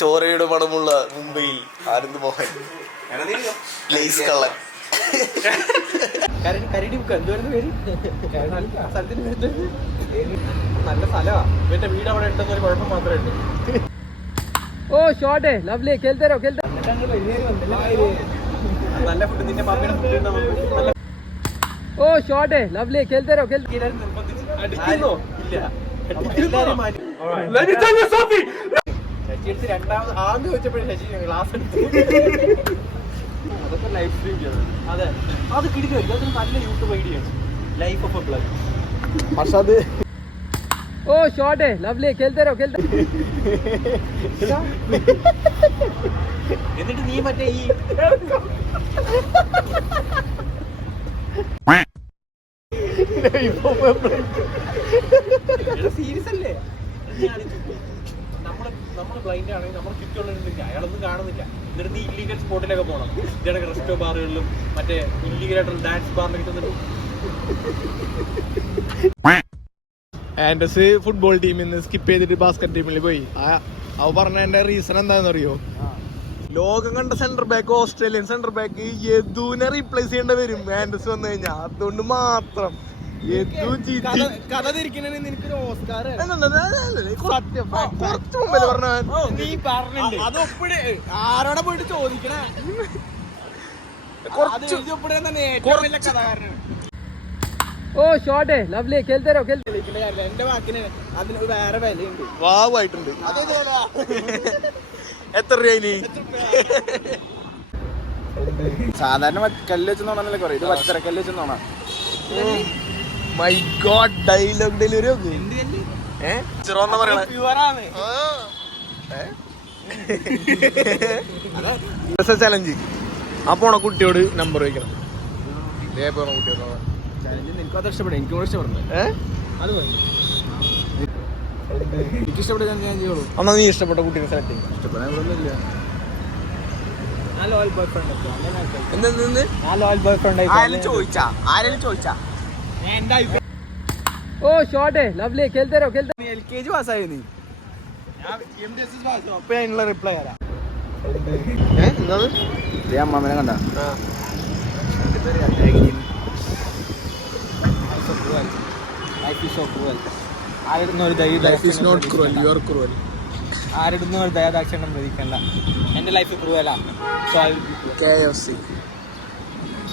ചോരയുടെ മണമുള്ള മുംബൈയിൽ ആനന്ദ് മോഹൻ ലേസ് കള്ളൻ. നല്ല സ്ഥലമാ. ഇവന്റെ വീട് അവിടെ ഉണ്ടെന്നൊരു കുഴപ്പം മാത്രമേ ഉള്ളൂ. ഓ ഷോട്ട് ലവ്ലി കേൾത്തരോ നല്ല ഫുഡ് നിന്റെ മമ്മിയുടെ ഫുഡ് നല്ല. ഓ ഷോട്ട് ലവ്ലി കേൾത്തരോ അടിക്കുന്നോ ഇല്ല. ശശി എടുത്ത് രണ്ടാമത് ആദ്യം വെച്ചപ്പോഴും ശശി ക്ലാസ് എടുത്തു. അതൊക്കെ ലൈഫ് സ്ട്രീം ചെയ്തു. അതെ അത് കിടിക്കും. അതൊരു നല്ല യൂട്യൂബ് ഐഡിയ ആണ്. Life of A blood. പക്ഷെ അത് ഓ ഷോട്ട് ലവ്ലി കേൾത്തരോ എന്നിട്ട് നീ മറ്റേ ഈ സീരിയസ് അല്ലേ? നമ്മള് ബ്ലൈൻഡ് ആണെങ്കിൽ നമ്മൾ ചുറ്റുള്ള അയാളൊന്നും കാണുന്നില്ല. എന്നിട്ട് നീ ഇല്ലീഗൽ സ്പോട്ടിലൊക്കെ പോകണം. ഇതിനൊക്കെ റെസ്റ്റോ ബാറുകളിലും മറ്റേ ഇല്ലീഗൽ ആയിട്ടുള്ള ഡാൻസ് ബാറിലൊക്കെ ചെന്നിട്ട് ആൻഡസ് ഫുട്ബോൾ ടീമിൽ നിന്ന് സ്കിപ്പ് ചെയ്തിട്ട് ബാസ്കറ്റ് ടീമിൽ പോയി. അവ പറഞ്ഞതിന്റെ റീസൺ എന്താണെന്ന് അറിയോ? ലോകം കണ്ട centre back, Australian centre back യദുവിനെ റീപ്ലേസ് ചെയ്യേണ്ടി വരും ആൻഡസ് വന്നു കഴിഞ്ഞാൽ. അതുകൊണ്ട് മാത്രം കഥ തിരിക്കുന്നതിന് നിനക്കൊരു ഓസ്കാർ കുറച്ച് മുമ്പല്ലേ പറഞ്ഞ നീ പറഞ്ഞില്ലേ? അതൊപ്പിടെ ആരോടെ പോയിട്ട് ചോദിക്കണേ. ഓ ഷോട്ട് ലവ്ലി കേൾത്തരോ എന്റെ വാക്കിന് അതിന് വേറെ വിലയുണ്ട്. വാവായിട്ടുണ്ട്. എത്ര രൂപ? സാധാരണ കല്ല് വെച്ചെന്നോണല്ലേ കുറെ. ഇത് പച്ചര കല്ല് വെച്ചെന്നോണ. My God, dialogue delivery challenge. ആ പോണ കുട്ടിയോട് നമ്പർ വയ്ക്കണം. ഇതേ പോണ കുട്ടിയോട് നിനക്കത് ഇഷ്ടപ്പെടും. എനിക്കും കൂടെ ഇഷ്ടപ്പെടുന്നു. അത് എനിക്ക് ഇഷ്ടപ്പെട്ട ഞാൻ ചെയ്യുള്ളൂ. എന്നാ നീ ഇഷ്ടപ്പെട്ട കുട്ടീനെ സെലക്ട് ചെയ്യും. ഇഷ്ടപ്പെടാൻ ഒന്നുമില്ല. ഞാൻ ലോയൽ ബോയ് ഫ്രണ്ട്. ചോദിച്ചാ ഓ ഷോട്ട് ലവ്ലി കേൾത്തരോ LKG പാസ്സായി നീ. അപ്പൊ അതിനുള്ള റിപ്ലൈ തരാം. അമ്മാമനെ കണ്ട ആരുടെ ഒരു ദയാദാക്ഷിണ്യം പ്രതീക്കണ്ട. എന്റെ ലൈഫ് ക്രൂവലാണ്. KFC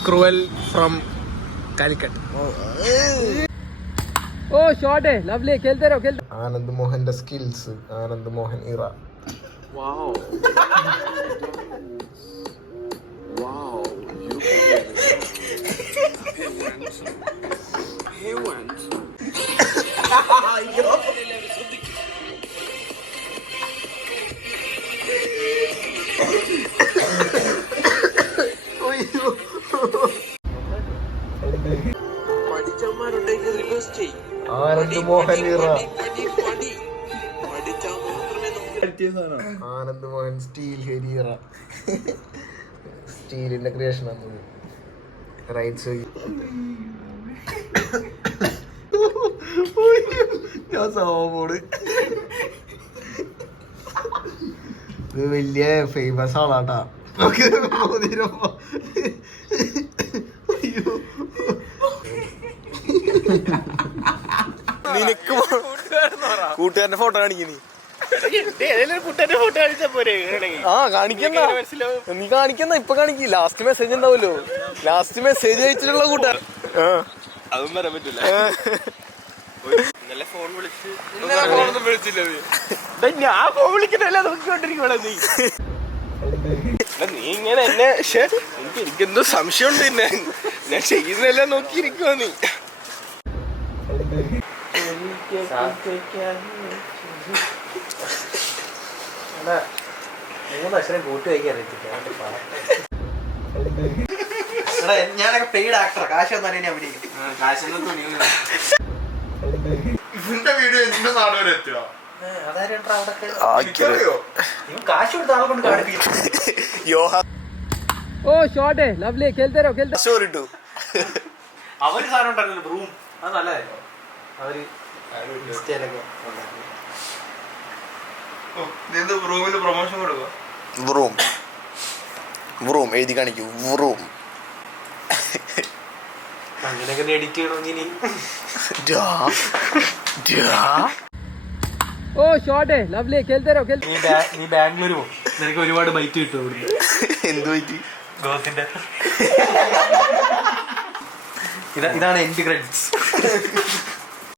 cruel from Calicut. Oh shot lovely കേൾത്തരോ ആനന്ദ് മോഹന്റെ സ്കിൽസ്. ആനന്ദ് മോഹൻ ഇറ. ആനന്ദ് മോഹൻ ഇറ. ആനന്ദ് മോഹൻ സ്റ്റീൽ ഹെരിയറ. സ്റ്റീലിന്റെ ക്രിയേഷൻ ആണ് റൈറ്റ്സ്. ഞാൻ സോമോട് ഇത് വലിയ ഫേമസ് ആളാട്ടാ. നിനക്ക് കൂട്ടുകാരന്റെ ഫോട്ടോ കാണിക്കുന്നീ. ആ കാണിക്കണ്ട, നീ കാണിക്കുന്ന ഇപ്പൊ കാണിക്കി. ലാസ്റ്റ് മെസ്സേജ് ഉണ്ടാവല്ലോ. ലാസ്റ്റ് മെസ്സേജ് അയച്ചിട്ടുള്ള കൂട്ടുകാരൻ. അതൊന്നും പറയാൻ പറ്റില്ല. ഫോൺ വിളിച്ചില്ല. ഞാൻ ഫോൺ വിളിക്കണല്ല നോക്കിക്കൊണ്ടിരിക്കണ നീ. നീ ഇങ്ങനെ എന്നെ എനിക്കെന്തോ സംശയമുണ്ട്. പിന്നെ ഞാൻ ചെയ്യുന്നതെല്ലാം നോക്കിയിരിക്കുവാ നീ. മൂന്നക്ഷരം കൂട്ടി വയ്ക്കാൻ അറിയത്തില്ല. ഞാനൊക്കെ പെയ്ഡ് ആക്ടർ. കാശൊന്നും അറിയാൻ അഭിനയിക്കും. ഇതിന്റെ വീഡിയോ എന്റെ നാട് വരെ എത്തുക. കാശ് കൊടുത്ത ആളെ കൊണ്ട് കാണിപ്പിക്കും. ഓ ഷോട്ട് ലവ്ലി കേൾത്തരോ അവര് സാധനം ഉണ്ടായിരുന്നല്ലോ റൂം. അത് നല്ലതായിരുന്നു. അവര് ഇൻസ്റ്റയിലൊക്കെ റൂമിൽ പ്രൊമോഷൻ കൊടുക്കുക. വ്രൂം വ്രൂം എഴുതി കാണിക്കൂ. വ്രൂം അങ്ങനെയൊക്കെ എഡിറ്റ് ചെയ്യണമെങ്കിൽ ओ शॉट है लवली खेलते रहो खेलते നീ ബാംഗ്ലൂർ പോകും, നിനക്ക് ഒരുപാട് ബൈറ്റ് കിട്ടും അവിടുന്ന്. എന്ത് പറ്റി? ഗോത്തിന്റെ ഇതാണ് എൻഡ് ക്രെഡിറ്റ്സ്.